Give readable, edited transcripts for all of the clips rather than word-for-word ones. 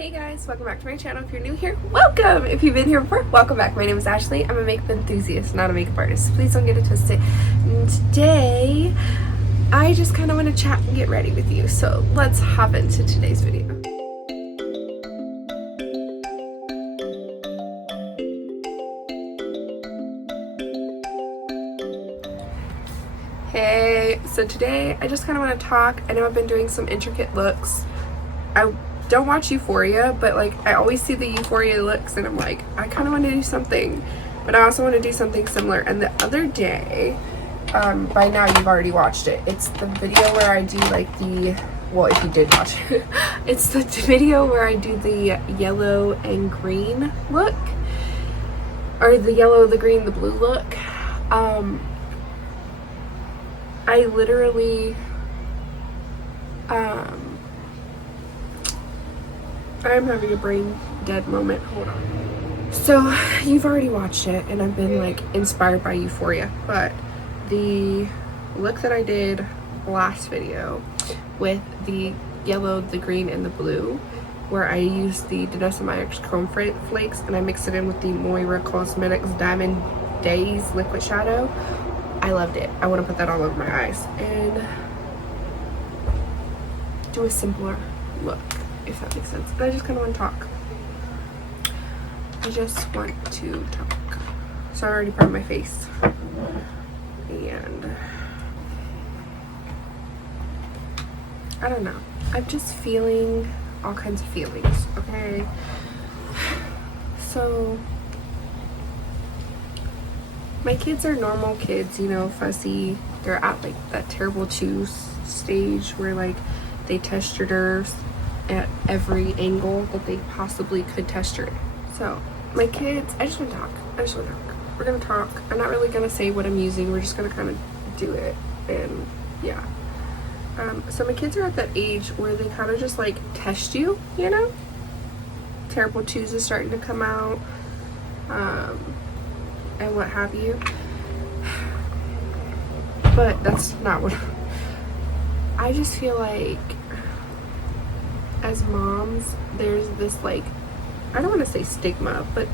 Hey guys, welcome back to my channel. If you're new here, welcome! If you've been here before, welcome back. My name is Ashley. I'm a makeup enthusiast, not a makeup artist. Please don't get it twisted. And today, I just kind of want to chat and get ready with you. So let's hop into today's video. Hey, so today I just kind of want to talk. I know I've been doing some intricate looks. I don't watch Euphoria, but like I always see the Euphoria looks and I'm like, I kind of want to do something, but I also want to do something similar. And the other day, by now you've already watched it. It's the video where I do like the, well, if you did watch it, it's the video where I do the yellow and green look, or the yellow, the green, the blue look. I literally, I'm having a brain dead moment. Hold on. So you've already watched it and I've been like inspired by Euphoria, but the look that I did last video with the yellow, the green, and the blue, where I used the Danessa Meyer's Chrome Flakes and I mixed it in with the Moira Cosmetics Diamond Days liquid shadow. I loved it. I want to put that all over my eyes and do a simpler look, if that makes sense. But I just kind of want to talk. I just want to talk. So I already burned my face. And I don't know. I'm just feeling all kinds of feelings, okay? So my kids are normal kids, you know, fussy. They're at like that terrible two stage where like they test your nerves at every angle that they possibly could test your. So my kids, I just want to talk. We're gonna talk. I'm not really gonna say what I'm using. We're just gonna kind of do it. And yeah. So my kids are at that age where they kind of just like test you, you know? Terrible twos is starting to come out. And what have you. But that's not what I just feel like as moms there's this like, I don't want to say stigma, but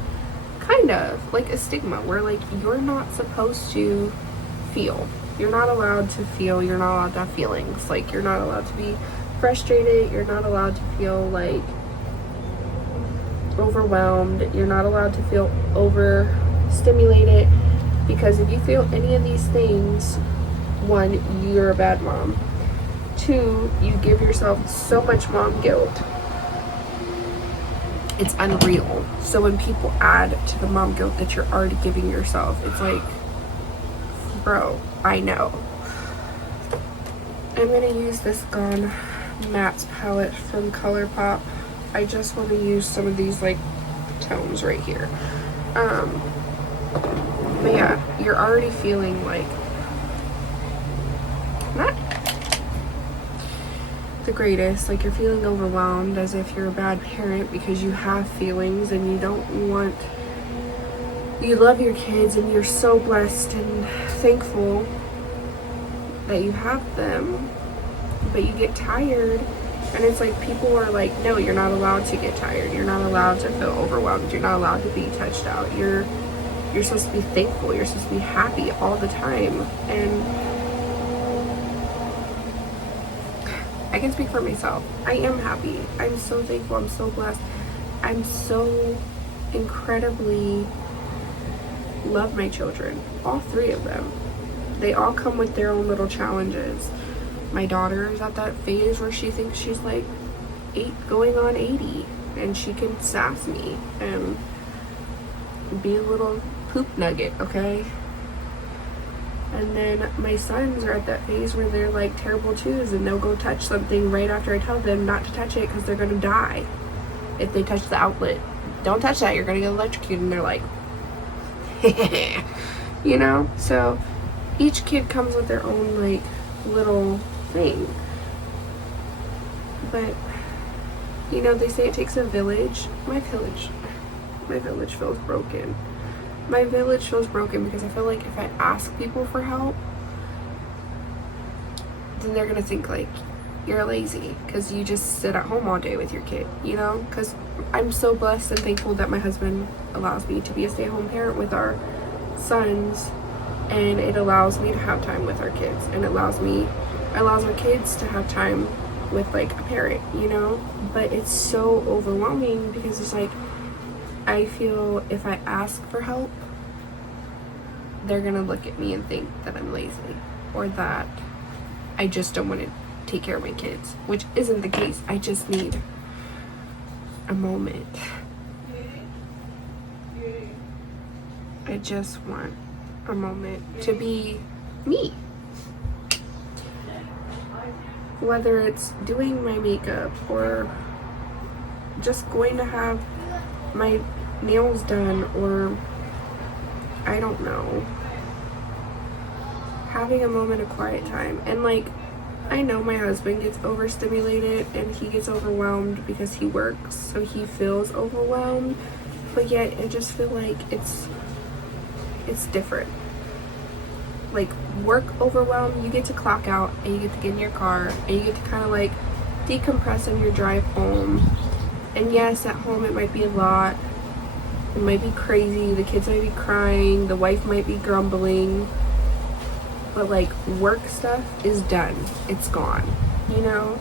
kind of like a stigma where like you're not supposed to feel. You're not allowed to feel, you're not allowed to have feelings. Like you're not allowed to be frustrated, you're not allowed to feel like overwhelmed, you're not allowed to feel overstimulated, because if you feel any of these things, one, you're a bad mom. Two, you give yourself so much mom guilt. It's unreal. So when people add to the mom guilt that you're already giving yourself, it's like, bro, I know. I'm gonna use this Gone Mattes palette from ColourPop. I just want to use some of these like tones right here. But yeah, you're already feeling like not the greatest, like you're feeling overwhelmed as if you're a bad parent because you have feelings and you don't want, you love your kids and you're so blessed and thankful that you have them, but you get tired. And it's like people are like, no, you're not allowed to get tired, you're not allowed to feel overwhelmed, you're not allowed to be touched out, you're supposed to be thankful, you're supposed to be happy all the time. And I can speak for myself. I am happy. I'm so thankful. I'm so blessed. I'm so incredibly love my children. All three of them. They all come with their own little challenges. My daughter is at that phase where she thinks she's like 8 going on 80 and she can sass me and be a little poop nugget, okay? And then my sons are at that phase where they're like terrible twos and they'll go touch something right after I tell them not to touch it because they're gonna die if they touch the outlet. Don't touch that, you're gonna get electrocuted. And they're like, you know? So each kid comes with their own like little thing. But you know, they say it takes a village. My village feels broken. My village feels broken because I feel like if I ask people for help, then they're gonna think like you're lazy because you just sit at home all day with your kid, you know? Because I'm so blessed and thankful that my husband allows me to be a stay-at-home parent with our sons, and it allows me to have time with our kids, and it allows our kids to have time with like a parent, you know? But it's so overwhelming because it's like, I feel if I ask for help, they're gonna look at me and think that I'm lazy or that I just don't want to take care of my kids, which isn't the case. I just need a moment. I just want a moment to be me. Whether it's doing my makeup or just going to have my nails done, or I don't know, having a moment of quiet time. And like, I know my husband gets overstimulated and he gets overwhelmed because he works, so he feels overwhelmed, but yet I just feel like it's different. Like, work overwhelmed, you get to clock out and you get to get in your car and you get to kind of like decompress on your drive home. And yes, at home it might be a lot, it might be crazy, the kids might be crying, the wife might be grumbling, but like, work stuff is done, it's gone, you know?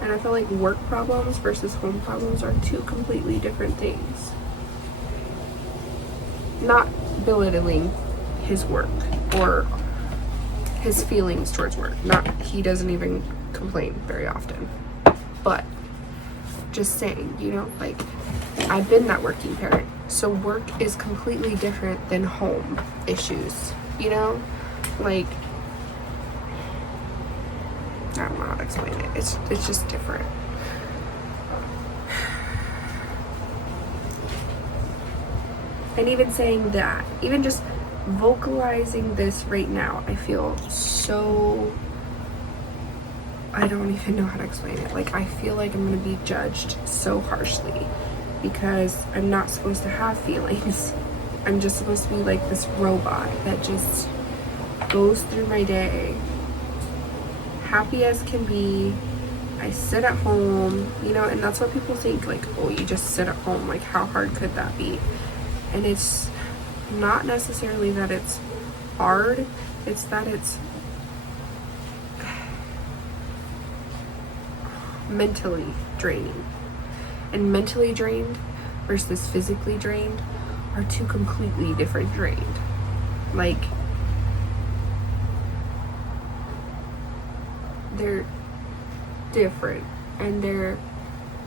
And I feel like work problems versus home problems are two completely different things. Not belittling his work or his feelings towards work. He doesn't even complain very often. But just saying, you know, like, I've been that working parent. So work is completely different than home issues, you know? Like, I don't know how to explain it. It's just different. And even saying that, even just vocalizing this right now, I feel so, I don't even know how to explain it. Like, I feel like I'm gonna be judged so harshly because I'm not supposed to have feelings. I'm just supposed to be like this robot that just goes through my day happy as can be. I sit at home, you know, and that's what people think, like, oh, you just sit at home, like, how hard could that be? And it's not necessarily that it's hard, it's that it's mentally draining. And mentally drained versus physically drained are two completely different drained. Like, they're different, and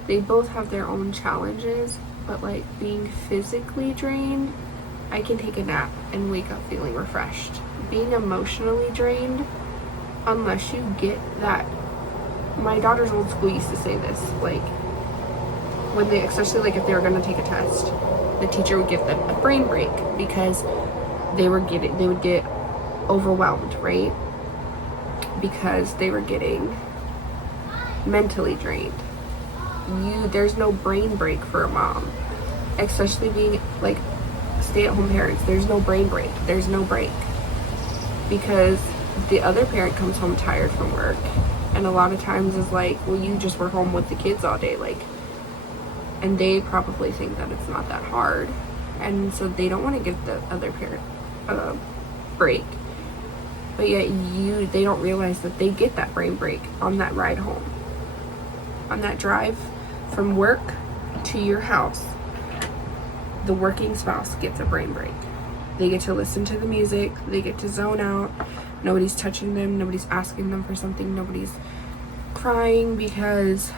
they both have their own challenges. But like, being physically drained, I can take a nap and wake up feeling refreshed. Being emotionally drained, unless you get that, my daughter's old school used to say this, like, when they, especially like if they were going to take a test, the teacher would give them a brain break because they would get overwhelmed, right? Because they were getting mentally drained. There's no brain break for a mom, especially being like stay-at-home parents. There's no brain break. There's no break because the other parent comes home tired from work, and a lot of times is like, well, you just were home with the kids all day, like, and they probably think that it's not that hard, and so they don't want to give the other parent a break. But yet they don't realize that they get that brain break on that ride home, on that drive from work to your house. The working spouse gets a brain break. They get to listen to the music, they get to zone out, nobody's touching them, nobody's asking them for something, nobody's crying because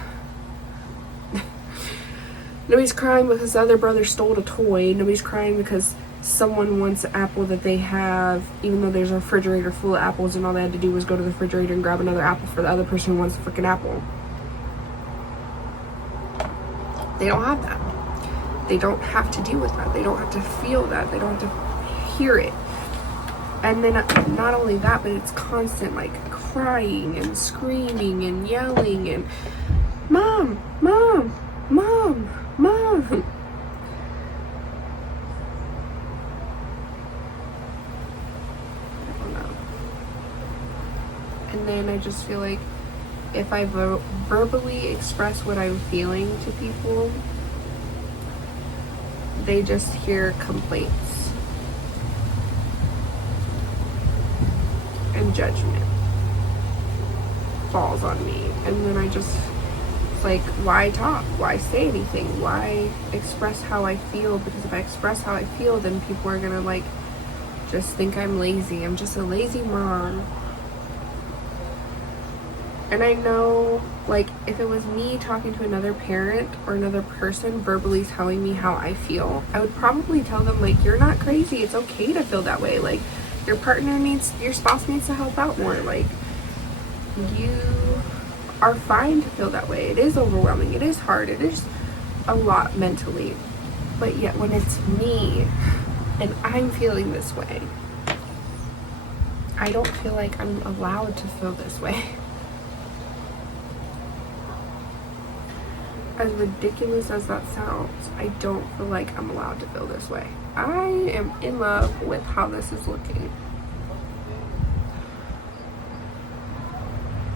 nobody's crying because the other brother stole a toy, nobody's crying because someone wants an apple that they have, even though there's a refrigerator full of apples and all they had to do was go to the refrigerator and grab another apple for the other person who wants a freaking apple. They don't have that. They don't have to deal with that. They don't have to feel that. They don't have to hear it. And then not only that, but it's constant like crying and screaming and yelling and mom, mom, mom, mom. And then I just feel like if I verbally express what I'm feeling to people, they just hear complaints and judgment falls on me. And then I just, it's like, why talk? Why say anything? Why express how I feel? Because if I express how I feel, then people are gonna like just think I'm lazy. I'm just a lazy mom. And I know, like, if it was me talking to another parent or another person verbally telling me how I feel, I would probably tell them, like, you're not crazy. It's okay to feel that way. Like, your spouse needs to help out more. Like, you are fine to feel that way. It is overwhelming. It is hard. It is a lot mentally. But yet when it's me and I'm feeling this way, I don't feel like I'm allowed to feel this way. As ridiculous as that sounds, I don't feel like I'm allowed to feel this way. I am in love with how this is looking.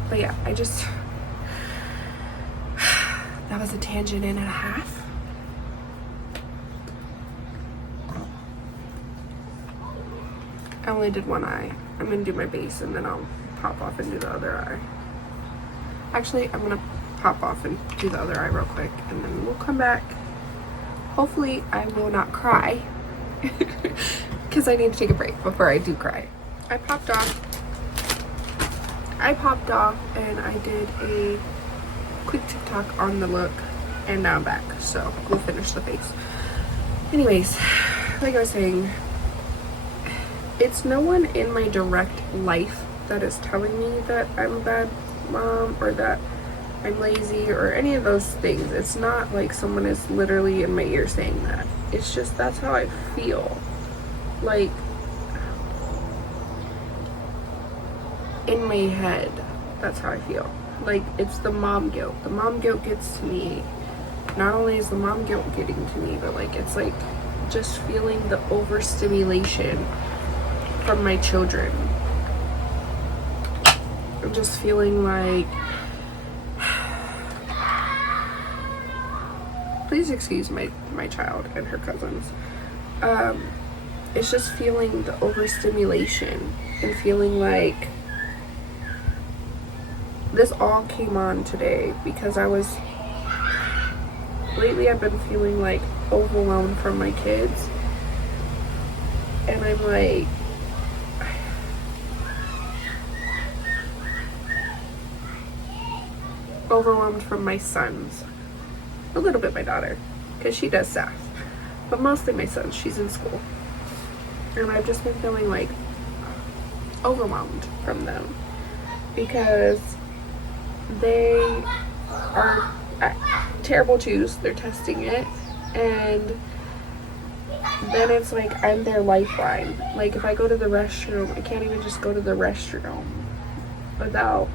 But yeah, I just, that was a tangent and a half. I only did one eye. I'm gonna do my base and then I'll pop off and do the other eye. Actually, I'm gonna pop off and do the other eye real quick and then we'll come back. Hopefully I will not cry because I need to take a break before I do cry. I popped off and I did a quick TikTok on the look and now I'm back, so we'll finish the face. Anyways, like I was saying, it's no one in my direct life that is telling me that I'm a bad mom or that I'm lazy or any of those things. It's not like someone is literally in my ear saying that. It's just that's how I feel. Like, in my head, that's how I feel. Like, it's the mom guilt. The mom guilt gets to me. Not only is the mom guilt getting to me, but like, it's like just feeling the overstimulation from my children. I'm just feeling like, please excuse my child and her cousins. It's just feeling the overstimulation and feeling like this all came on today because lately I've been feeling like overwhelmed from my kids. And I'm like, overwhelmed from my sons. A little bit my daughter, because she does sass. But mostly my son, she's in school. And I've just been feeling like overwhelmed from them. Because they are terrible twos, they're testing it. And then it's like I'm their lifeline. Like if I go to the restroom, I can't even just go to the restroom without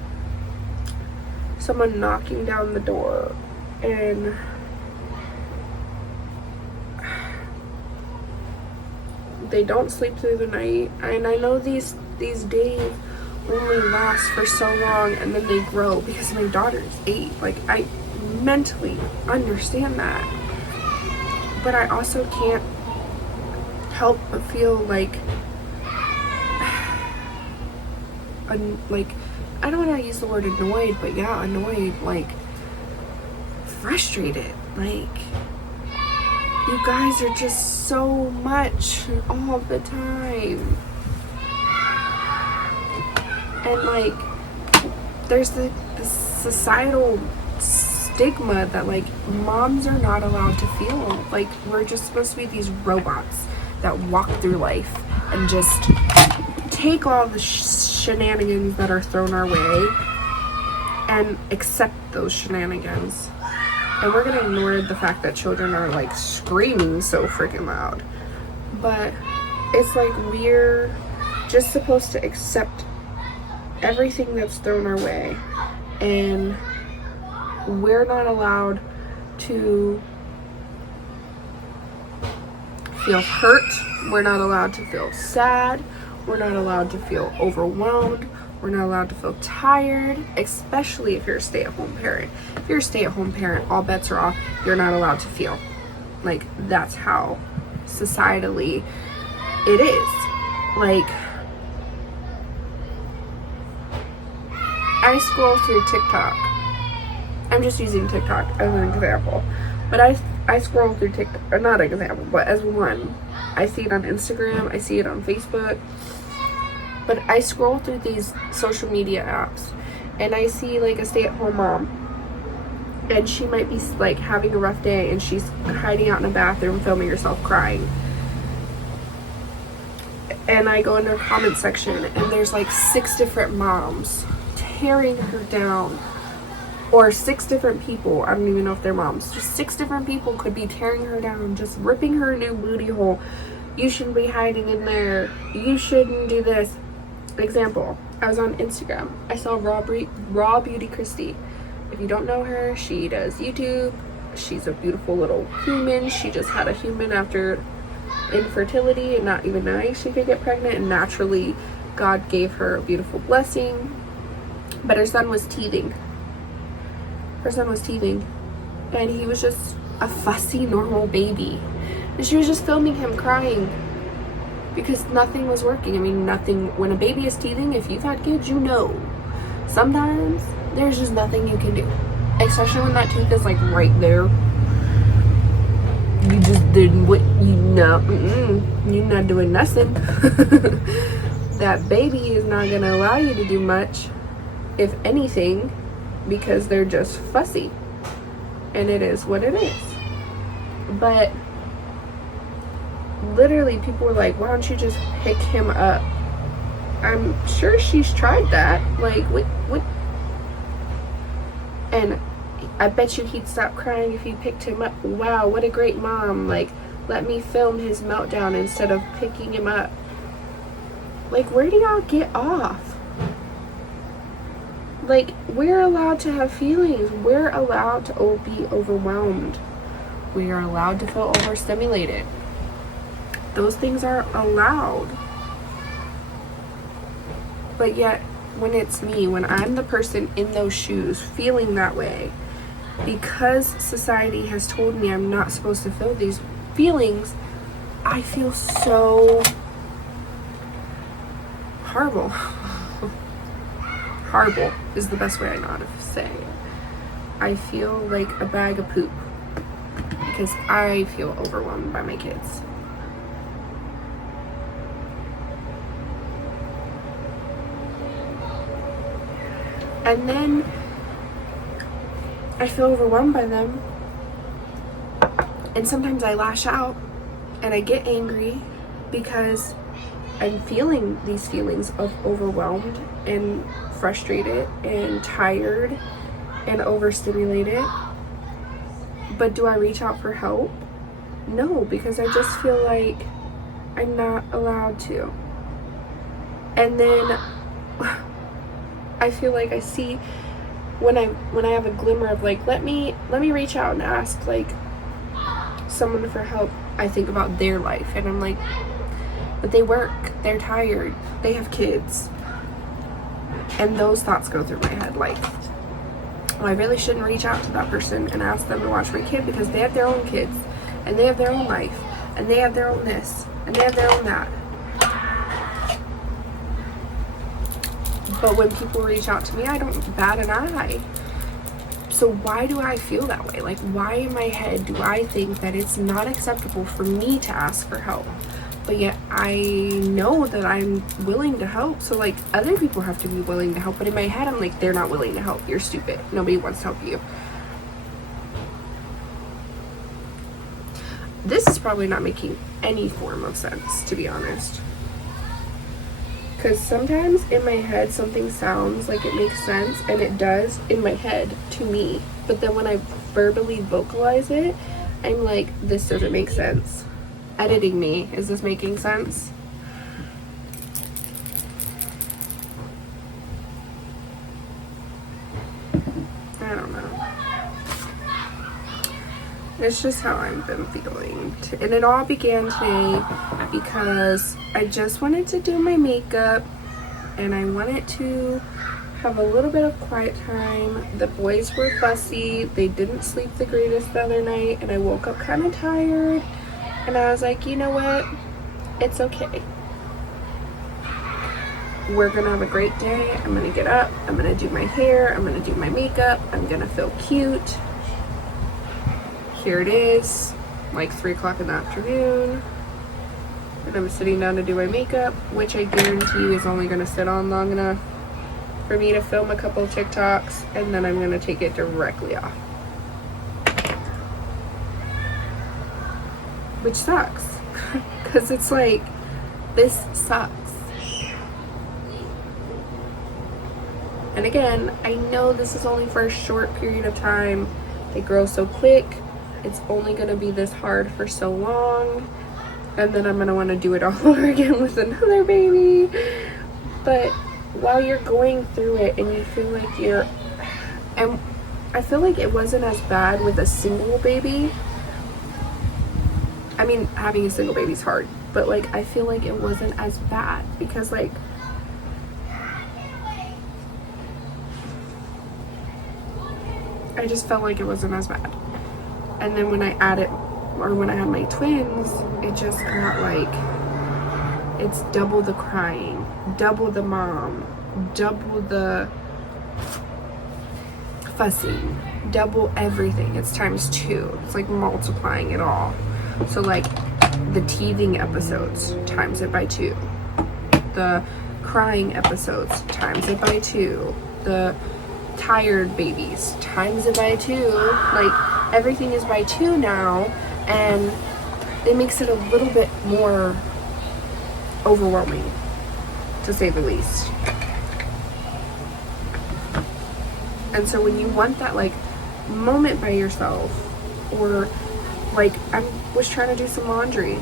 someone knocking down the door. And they don't sleep through the night. And I know these days only last for so long and then they grow because my daughter's 8. Like, I mentally understand that. But I also can't help but feel like I don't want to use the word annoyed, but yeah, annoyed, like frustrated. Like, you guys are just so much all the time. And like, there's the societal stigma that like moms are not allowed to feel. Like, we're just supposed to be these robots that walk through life and just take all the shenanigans that are thrown our way and accept those shenanigans. And we're gonna ignore the fact that children are like screaming so freaking loud. But it's like we're just supposed to accept everything that's thrown our way, and we're not allowed to feel hurt. We're not allowed to feel sad. We're not allowed to feel overwhelmed. We're not allowed to feel tired, especially if you're a stay-at-home parent. If you're a stay-at-home parent, all bets are off. You're not allowed to feel. Like, that's how societally it is. Like, I scroll through TikTok. I'm just using TikTok as an example. But I scroll through TikTok, or not an example, but as one. I see it on Instagram, I see it on Facebook. But I scroll through these social media apps and I see like a stay-at-home mom. And she might be like having a rough day and she's hiding out in a bathroom filming herself crying. And I go into her comment section and there's like 6 different moms tearing her down. Or 6 different people, I don't even know if they're moms, just 6 different people could be tearing her down, just ripping her new booty hole. You shouldn't be hiding in there. You shouldn't do this. Example, I was on Instagram. I saw Raw Beauty Christie. If you don't know her, she does YouTube. She's a beautiful little human. She just had a human after infertility and not even knowing she could get pregnant. And naturally, God gave her a beautiful blessing. But her son was teething. And he was just a fussy normal baby, and she was just filming him crying because nothing was working. I mean, nothing. When a baby is teething, if you've had kids, you know sometimes there's just nothing you can do, especially when that tooth is like right there. You just didn't what you know. You're not doing nothing. That baby is not gonna allow you to do much, if anything, because they're just fussy, and it is what it is. But literally people were like, why don't you just pick him up? I'm sure she's tried that. Like, what? And I bet you he'd stop crying if you picked him up. Wow, what a great mom. Like, let me film his meltdown instead of picking him up. Like, where do y'all get off? Like, we're allowed to have feelings. We're allowed to be overwhelmed. We are allowed to feel overstimulated. Those things are allowed. But yet, when it's me, when I'm the person in those shoes feeling that way, because society has told me I'm not supposed to feel these feelings, I feel so horrible. Horrible is the best way I know how to say it. I feel like a bag of poop because I feel overwhelmed by my kids. And then I feel overwhelmed by them, and sometimes I lash out and I get angry because I'm feeling these feelings of overwhelmed and frustrated and tired and overstimulated. But do I reach out for help? No, because I just feel like I'm not allowed to. And then I feel like I see when I have a glimmer of like, let me reach out and ask like someone for help, I think about their life and I'm like, but they work, they're tired, they have kids. And those thoughts go through my head like, well, I really shouldn't reach out to that person and ask them to watch my kid because they have their own kids and they have their own life and they have their own this and they have their own that. But when people reach out to me, I don't bat an eye. So why do I feel that way? Like, why in my head do I think that it's not acceptable for me to ask for help? But yet I know that I'm willing to help. So like, other people have to be willing to help. But in my head, I'm like, they're not willing to help. You're stupid. Nobody wants to help you. This is probably not making any form of sense, to be honest. Because sometimes in my head, something sounds like it makes sense, and it does in my head to me. But then when I verbally vocalize it, I'm like, this doesn't make sense. Editing me, is this making sense? I don't know. It's just how I've been feeling. And it all began today because I just wanted to do my makeup and I wanted to have a little bit of quiet time. The boys were fussy. They didn't sleep the greatest the other night, and I woke up kind of tired, and I was like, you know what? It's okay. We're gonna have a great day. I'm gonna get up. I'm gonna do my hair. I'm gonna do my makeup. I'm gonna feel cute. Here it is, like 3 o'clock in the afternoon. And I'm sitting down to do my makeup, which I guarantee you is only gonna sit on long enough for me to film a couple of TikToks, and then I'm gonna take it directly off. Which sucks, because it's like, this sucks. And again, I know this is only for a short period of time. They grow so quick. It's only gonna be this hard for so long. And then I'm gonna wanna do it all over again with another baby. But while you're going through it and you feel like and I feel like it wasn't as bad with a single baby. I mean, having a single baby is hard, but like, I feel like it wasn't as bad because like, I just felt like it wasn't as bad. And then when I had my twins, it just got like, it's double the crying, double the mom, double the fussing, double everything. It's times 2. It's like multiplying it all. So like the teething episodes, times it by 2. The crying episodes, times it by 2. The tired babies, times it by 2. Like, everything is by 2 now, and it makes it a little bit more overwhelming, to say the least. And so when you want that like moment by yourself, or like, I was trying to do some laundry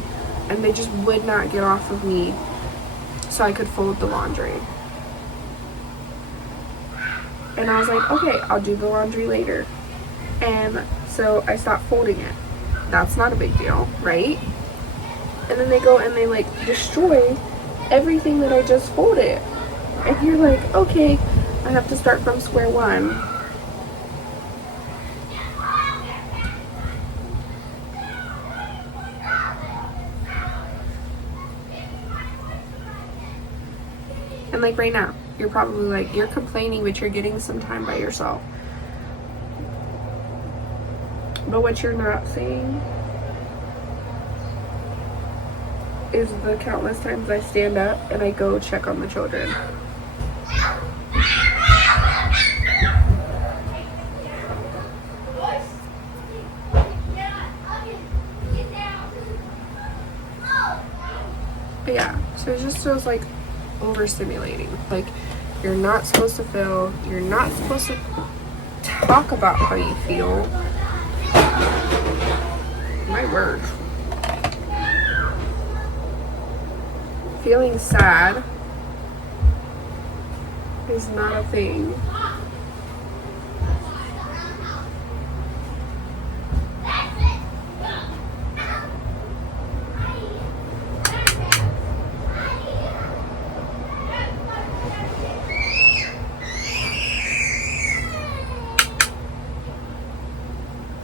and they just would not get off of me so I could fold the laundry. And I was like, okay, I'll do the laundry later. And so I stopped folding it. That's not a big deal, right? And then they go and they like destroy everything that I just folded. And you're like, okay, I have to start from square one. And like right now, you're probably like, you're complaining, but you're getting some time by yourself. But what you're not seeing is the countless times I stand up and I go check on the children. But yeah, so it just feels like overstimulating. Like, you're not supposed to feel, you're not supposed to talk about how you feel. My word. Feeling sad is not a thing.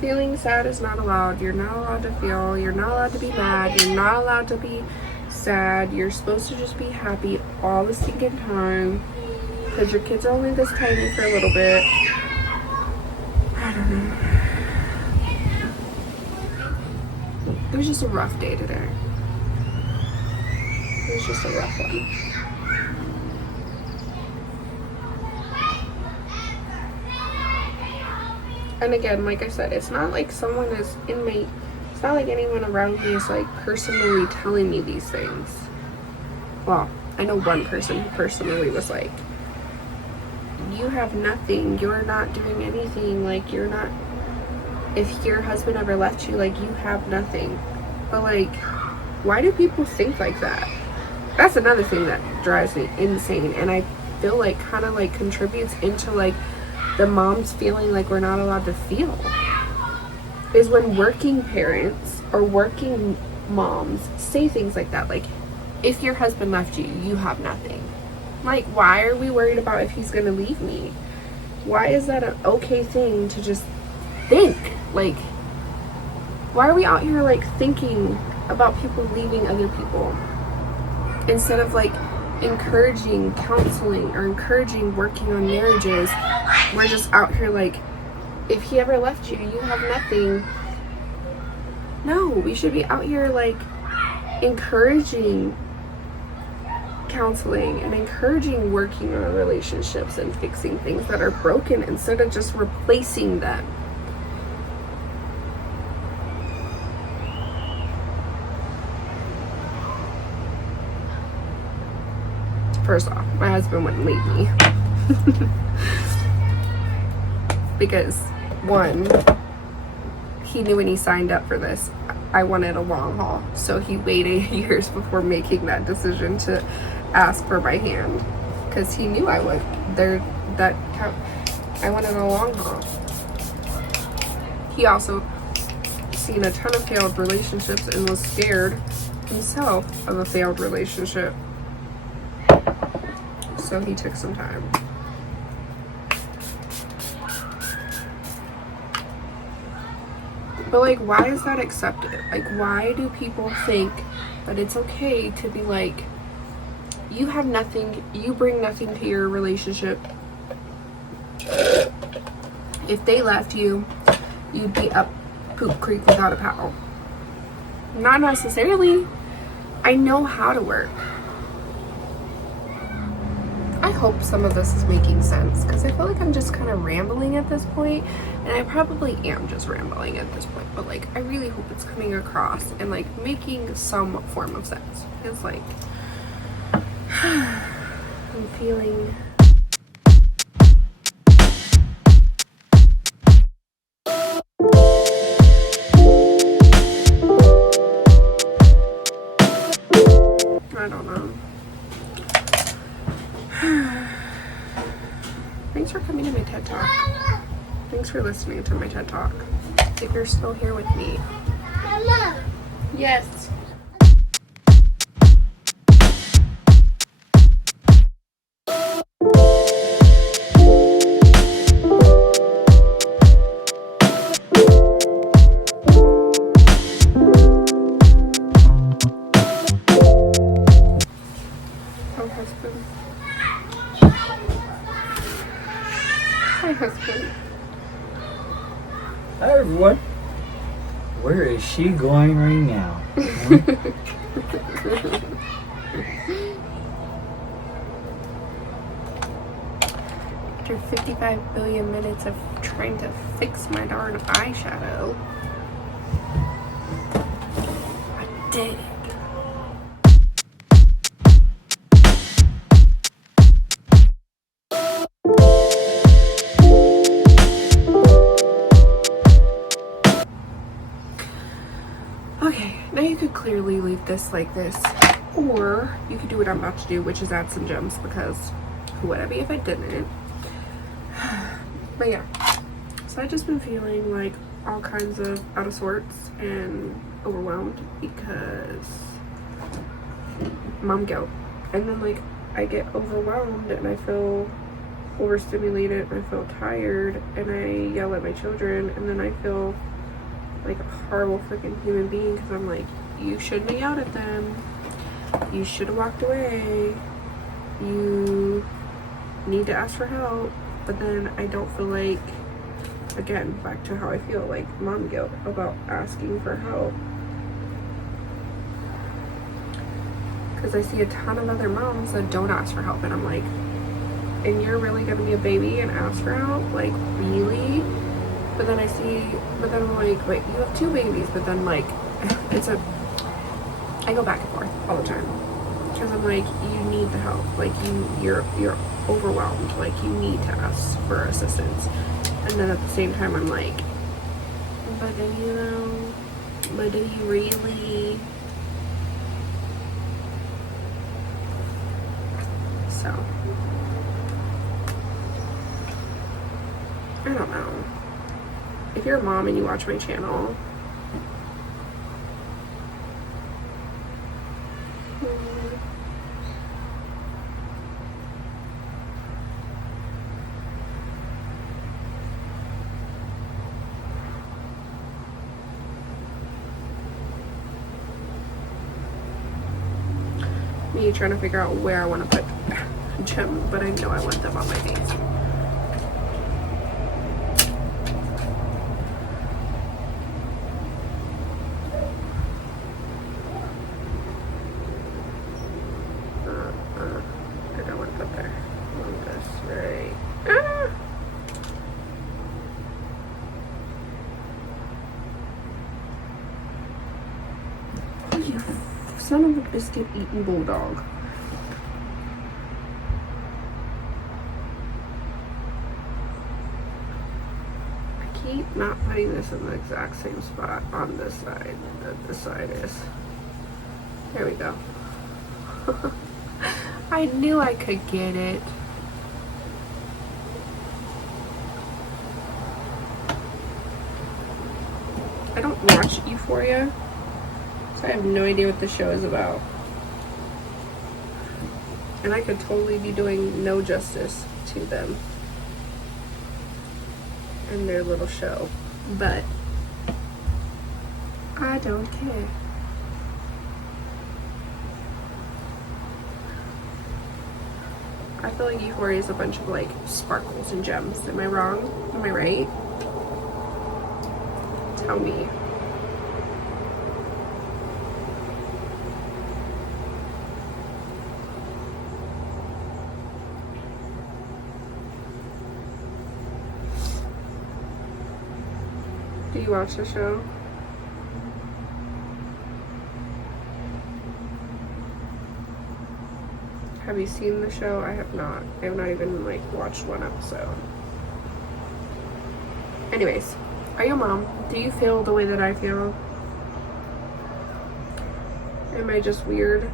Feeling sad is not allowed. You're not allowed to feel. You're not allowed to be mad. You're not allowed to be sad. You're supposed to just be happy all the stinking time. Because your kids are only this tiny for a little bit. I don't know. It was just a rough day today. It was just a rough one. And again, like I said, it's not like someone is in my, it's not like anyone around me is like personally telling me these things. Well, I know one person who personally was like, you have nothing, you're not doing anything, like you're not, if your husband ever left you, like you have nothing. But like, why do people think like that? That's another thing that drives me insane, and I feel like kind of like contributes into like the moms feeling like we're not allowed to feel, is when working parents or working moms say things like that, like, if your husband left you, you have nothing. Like, why are we worried about if he's gonna leave me? Why is that an okay thing to just think? Like, why are we out here like thinking about people leaving other people instead of like encouraging counseling or encouraging working on marriages? We're just out here like, if he ever left you, you have nothing. No, we should be out here like encouraging counseling and encouraging working on relationships and fixing things that are broken instead of just replacing them. First off, my husband wouldn't leave me. Because, one, he knew when he signed up for this, I wanted a long haul. So he waited years before making that decision to ask for my hand. Because he knew I would. I wanted a long haul. He also seen a ton of failed relationships and was scared himself of a failed relationship. So he took some time. But like, why is that accepted? Like, why do people think that it's okay to be like, you have nothing, you bring nothing to your relationship. If they left you, you'd be up poop creek without a paddle. Not necessarily. I know how to work. I hope some of this is making sense because I feel like I'm just kind of rambling at this point, and I probably am just rambling at this point, but like I really hope it's coming across and like making some form of sense. It's like I'm feeling I don't know. Thanks for coming to my TED Talk. Thanks for listening to my TED Talk. If you're still here with me. Mama. Yes. Oh, husband. Hi, husband. Hi, everyone. Where is she going right now? After 55 billion minutes of trying to fix my darn eyeshadow, I did it. Okay, now you could clearly leave this like this, or you could do what I'm about to do, which is add some gems, because who would I be if I didn't? But yeah, so I've just been feeling like all kinds of out of sorts and overwhelmed because mom guilt. And then like I get overwhelmed and I feel overstimulated and I feel tired and I yell at my children, and then I feel like a horrible freaking human being because I'm like, you shouldn't have yelled at them, you should have walked away, you need to ask for help. But then I don't feel like, again, back to how I feel, like mom guilt about asking for help, because I see a ton of other moms that don't ask for help, and I'm like, and you're really gonna be a baby and ask for help? Like, really? But then I'm like, wait, you have 2 babies, but then like, I go back and forth all the time. Because I'm like, you need the help. Like, you're overwhelmed. Like, you need to ask for assistance. And then at the same time, I'm like, but do you know? But do you really? So, I don't know. If you're a mom and you watch my channel, me trying to figure out where I want to put gems, but I know I want them on my face. I don't want to put there. I want this right. Ah! You son of a biscuit eating bulldog. I keep not putting this in the exact same spot on this side that this side is. There we go. I knew I could get it. I don't watch Euphoria, so I have no idea what the show is about. And I could totally be doing no justice to them and their little show, but I don't care. I feel like Euphoria is a bunch of like sparkles and gems. Am I wrong? Am I right? Tell me. Do you watch the show? Have you seen the show? I have not. I have not even like watched one episode. Anyways, are you a mom? Do you feel the way that I feel? Am I just weird?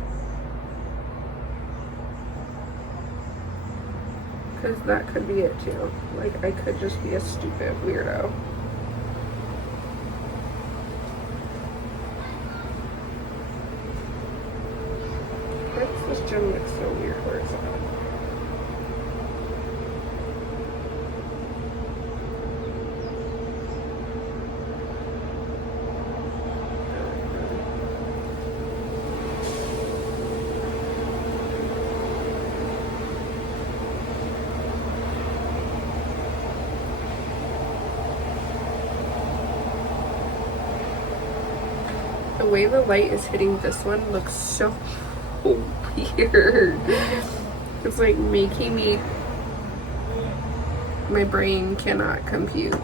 Because that could be it too. Like, I could just be a stupid weirdo. This gem looks so weird. Where is it? The way the light is hitting this one looks so weird. It's like making me, my brain cannot compute.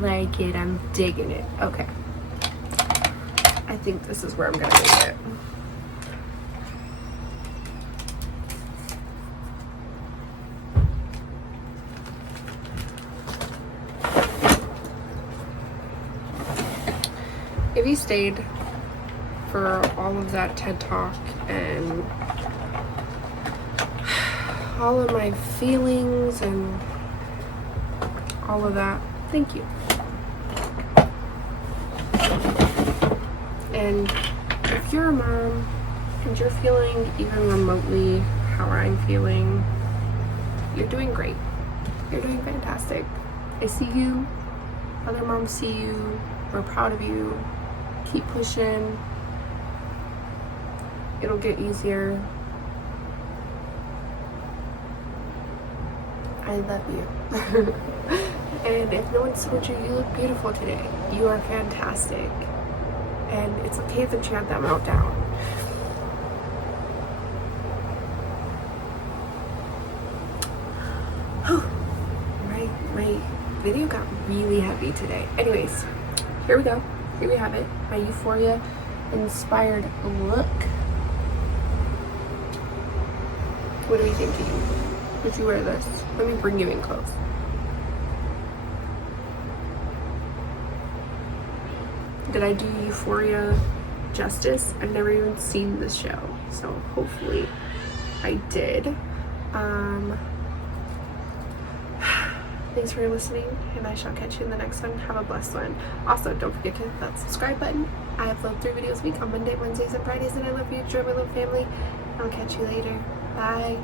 Like it, I'm digging it. Okay, I think this is where I'm gonna make it. If you stayed for all of that TED Talk and all of my feelings and all of that, thank you. And if you're a mom and you're feeling even remotely how I'm feeling, you're doing great. You're doing fantastic. I see you. Other moms see you. We're proud of you. Keep pushing. It'll get easier. I love you. And if no one told you, you look beautiful today. You are fantastic. And it's okay that you had that meltdown. My video got really heavy today. Anyways, here we go. Here we have it. My Euphoria inspired look. What are we thinking? Would you wear this? Let me bring you in close. Did I do Euphoria justice? I've never even seen this show, so hopefully I did. Thanks for listening, and I shall catch you in the next one. Have a blessed one. Also, don't forget to hit that subscribe button. I upload 3 videos a week on Monday, Wednesdays, and Fridays, and I love you. Enjoy my little family. I'll catch you later. Bye.